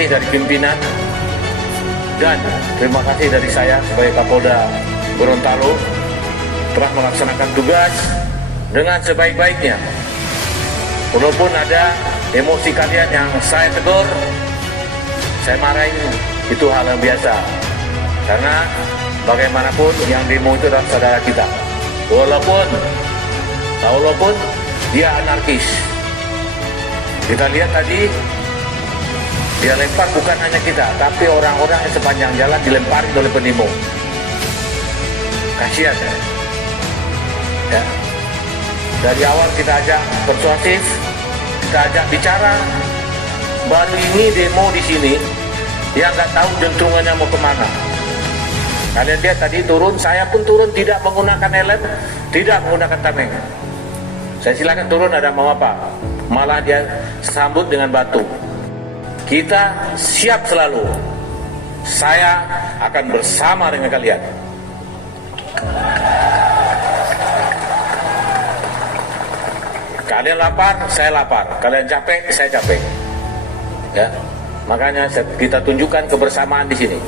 kasih dari pimpinan dan terima kasih dari saya sebagai Kapolda Gorontalo telah melaksanakan tugas dengan sebaik-baiknya. Walaupun ada emosi kalian yang saya tegur, saya marahin, itu hal yang biasa. Karena bagaimanapun yang demo itu adalah saudara kita. Walaupun dia anarkis. Kita lihat tadi, dia lempar bukan hanya kita, tapi orang-orang yang sepanjang jalan dilempari oleh pendemo. Kasihan. Ya. Dari awal kita ajak persuasif, kita ajak bicara. Baru ini demo di sini, dia nggak tahu dentungannya mau kemana. Kalian lihat tadi turun, saya pun turun tidak menggunakan helm, tidak menggunakan tameng. Saya silakan turun, ada mau apa? Malah dia sambut dengan batu. Kita siap selalu. Saya akan bersama dengan kalian. Kalian lapar, saya lapar. Kalian capek, saya capek. Ya, makanya kita tunjukkan kebersamaan di sini.